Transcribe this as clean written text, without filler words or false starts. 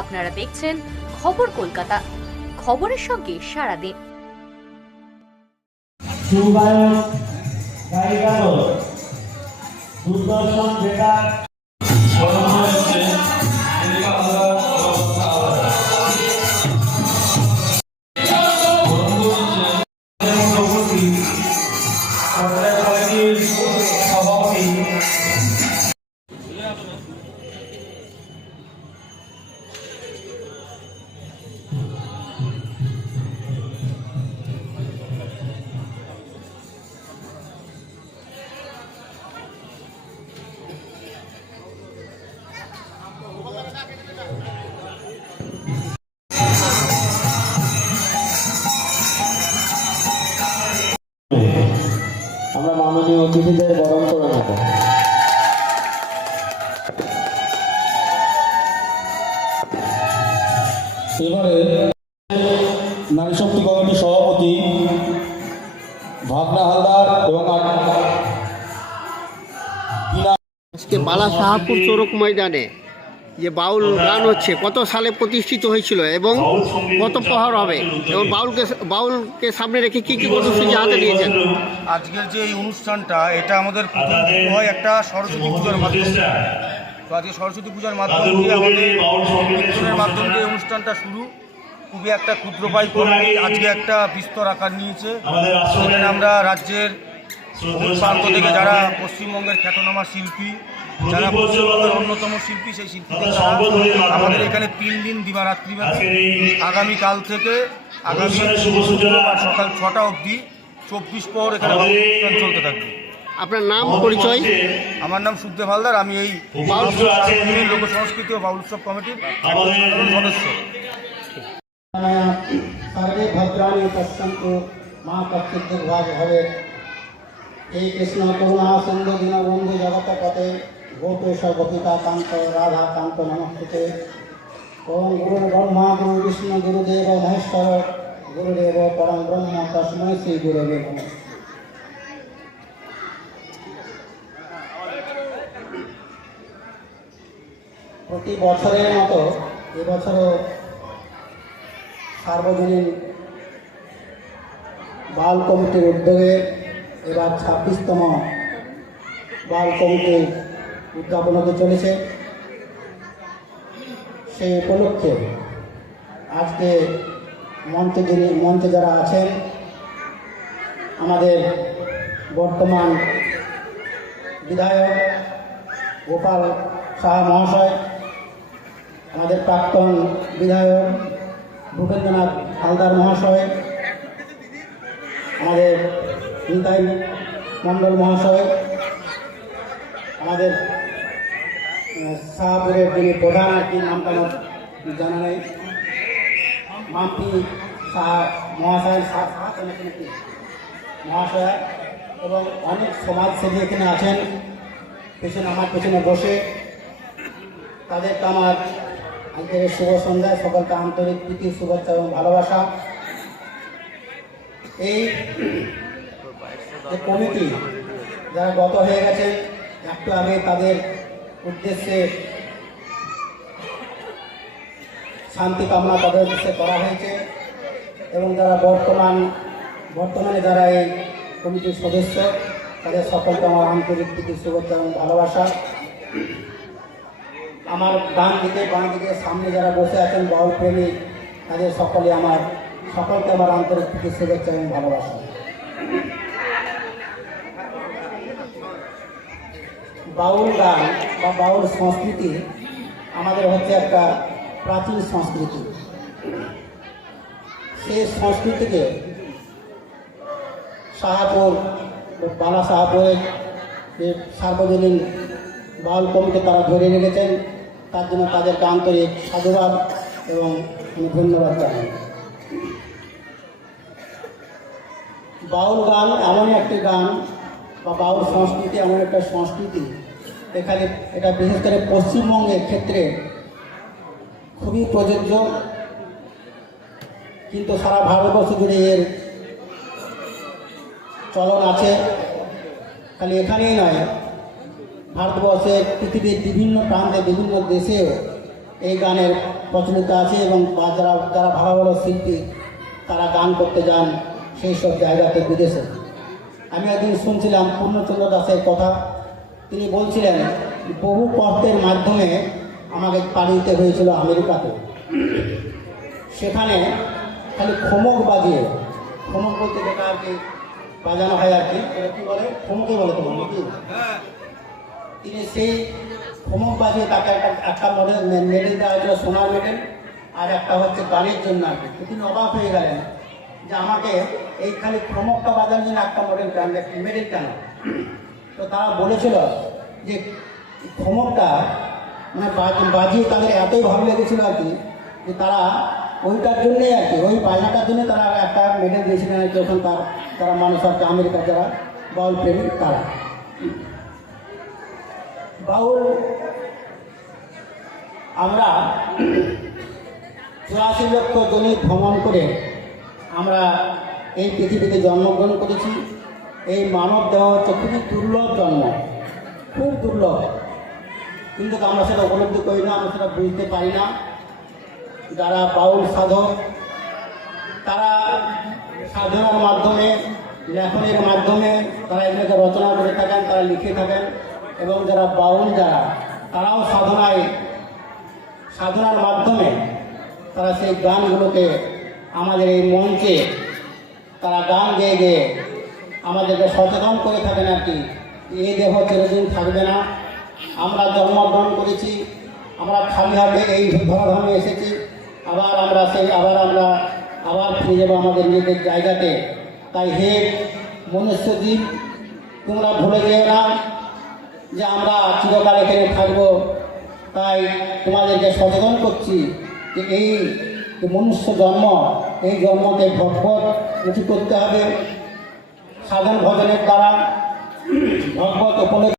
আপনারা দেখছেন খবর কলকাতা, খবরের সঙ্গে সারাদিন। আমরা মাননীয় অতিথিদের বরণ করে নেব। এবারে নারী শক্তি কমিটির সভাপতি ভাবনা হালদার এবং আজকে বালা সাহাপুর চোরক ময়দানে যে বাউল গান হচ্ছে কত সালে প্রতিষ্ঠিত হয়েছিল এবং কত প্রহর হবে এবং বাউলকে সামনে রেখে কি কি কর্মসূচি হাতে নিয়েছেন? আজকের যে এই অনুষ্ঠানটা এটা আমাদের হয় একটা সরস্বতী পূজার মাধ্যমে। তো আজকে সরস্বতী পূজার মাধ্যমে আমাদের মাধ্যমে এই অনুষ্ঠানটা শুরু। খুবই একটা ক্ষুদ্র পাই কমিটি আজকে একটা বিস্তর আকার নিয়েছে। সেখানে আমরা রাজ্যের প্রান্ত থেকে যারা পশ্চিমবঙ্গের খ্যাতনামা শিল্পী, যারা পশ্চিমবঙ্গের অন্যতম শিল্পী, সেই শিল্পীদের আমাদের এখানে 3 দিন দিবারাত্রি আগামীকাল থেকে আগামী সকাল 6টা অবধি 24 পর এখানে অনুষ্ঠান চলতে থাকবে। আপনার নাম পরিচয়? আমার নাম সুখদেব হালদার, আমি এই লোক সংস্কৃতি ও বাউল উৎসব কমিটির সদস্য। सर्वे भद्राणि पश्यन्तु मा कश्चित् दुर्भाग्यं भवेत्। हे कृष्ण करुणा सिन्धु दीनबन्धु जगत्पते गोपेश गोपिका कान्त राधा कान्त नमस्ते। ओम गुरुर्ब्रह्मा गुरु विष्णु गुरुदेव महेश्वर गुरुदेव परम ब्रह्म तस्मै श्री गुरवे नमः। প্রতি বছরের মতো এবছরও সার্বজনীন বাউল কমিটির উদ্যোগে এবার 26তম বাউল কমিটির উদ্যাপন হতে চলেছে। সেই উপলক্ষে আজকে মঞ্চে যারা আছেন, আমাদের বর্তমান বিধায়ক গোপাল সাহা মহাশয়, আমাদের প্রাক্তন বিধায়ক ভূপেন্দ্রনাথ হালদার মহাশয়, আমাদের নিতাই মণ্ডল মহাশয়, আমাদের শাহপুরের যিনি প্রধান কি নামটা জানা নেই, মাম্পি শাহ মহাশয় মহাশয়া এবং অনেক সমাজসেবী এখানে আছেন আমার পেছনে বসে। তাদেরকে আমার আজকের শুভ সন্ধ্যায় সকলকে আন্তরিক প্রীতি শুভেচ্ছা এবং ভালোবাসা। এই যে কমিটি যারা গত হয়ে গেছেন একটু আগে, তাদের উদ্দেশ্যে শান্তি কামনা তাদের উদ্দেশ্যে করা হয়েছে এবং যারা বর্তমানে যারা এই কমিটির সদস্য, তাদের সকলকে আমার আন্তরিক প্রীতি শুভেচ্ছা এবং ভালোবাসা। আমার বাম দিকে সামনে যারা বসে আছেন বাউল প্রেমী, তাদের সকলকে আমার আন্তরিক প্রীতি শুভেচ্ছা এবং ভালোবাসা। বাউল গান বা বাউল সংস্কৃতি আমাদের হচ্ছে একটা প্রাচীন সংস্কৃতি। সেই সংস্কৃতিকে বালা সাহাপুরের যে সার্বজনীন বাউল কমিটি তারা ধরে রেখেছেন, তার জন্য তাদেরকে আন্তরিক সাধুবাদ এবং ধন্যবাদ জানাই। বাউল গান এমন একটি গান বা বাউল সংস্কৃতি এমন একটা সংস্কৃতি, এখানে এটা বিশেষ করে পশ্চিমবঙ্গের ক্ষেত্রে খুবই প্রযোজ্য, কিন্তু সারা ভারতবর্ষ জুড়ে এর চলন আছে। খালি এখানেই নয়, ভারতবর্ষের পৃথিবীর বিভিন্ন প্রান্তে বিভিন্ন দেশেও এই গানের প্রচলিত আছে এবং যারা যারা ভালো ভালো শিল্পী তারা গান করতে যান সেই সব জায়গাতে বিদেশে। আমি একদিন শুনছিলাম পূর্ণচন্দ্র দাসের কথা। তিনি বলছিলেন বহু কষ্টের মাধ্যমে আমাকে পাড়ি দিতে হয়েছিল আমেরিকাতে। সেখানে খালি খমক বাজিয়ে, খমক বলতে যেটা আর কি বাজানো হয় আর কি, কী বলে, খমকই বলে তোমার নাকি। তিনি সেই খমক বাজিয়ে তাকে একটা মেডেল দেওয়া হয়েছিল, সোনার মেডেল, আর একটা হচ্ছে গানের জন্য আর কি। তিনি অবাক হয়ে গেলেন যে আমাকে এই খালি খমকটা বাজানোর জন্য একটা মেডেল কেন। তো তারা বলেছিল যে খমকটা মানে বাজিয়ে তাদের এতই ভালো লেগেছিল আর কি, যে তারা ওইটার জন্যেই আর কি, ওই বাজনাটার জন্য তারা একটা মেডেল দিয়েছিলেন আর কি। ওখান তারা মানুষ আর কি, আমেরিকার যারা বাউল প্রেমিক তারা। বাউল আমরা 84 লক্ষ জমি ভ্রমণ করে আমরা এই পৃথিবীতে জন্মগ্রহণ করেছি। এই মানব দেওয়া হচ্ছে খুবই দুর্লভ জন্ম, খুব দুর্লভ, কিন্তু আমরা সেটা উপলব্ধি করি না, আমরা সেটা বুঝতে পারি না। যারা বাউল সাধক তারা সাধনার মাধ্যমে, লেখনের মাধ্যমে তারা এগুলোকে রচনা করে থাকেন, তারা লিখে থাকেন। এবং যারা বাউল যারা তারাও সাধনার মাধ্যমে তারা সেই গানগুলোকে আমাদের এই মঞ্চে তারা গান গেয়ে গেয়ে আমাদেরকে সচেতন করে থাকেন আর কি। এই দেহ চিরদিন থাকবে না, আমরা জন্মগ্রহণ করেছি, আমরা খালি হাতে এই ধরাধামে এসেছি, আবার ফিরে যাবো আমাদের নিজেদের জায়গাতে। তাই হে মনুষ্যজীব, তোমরা ভুলে যেও না যে আমরা চিরকাল এখানে থাকবো। তাই তোমাদেরকে সচেতন করছি যে এই মনুষ্য জন্ম, এই জন্মকে ভগবত উঁচু করতে হবে সাধন ভজনের দ্বারা, ভগবত উপলব্ধি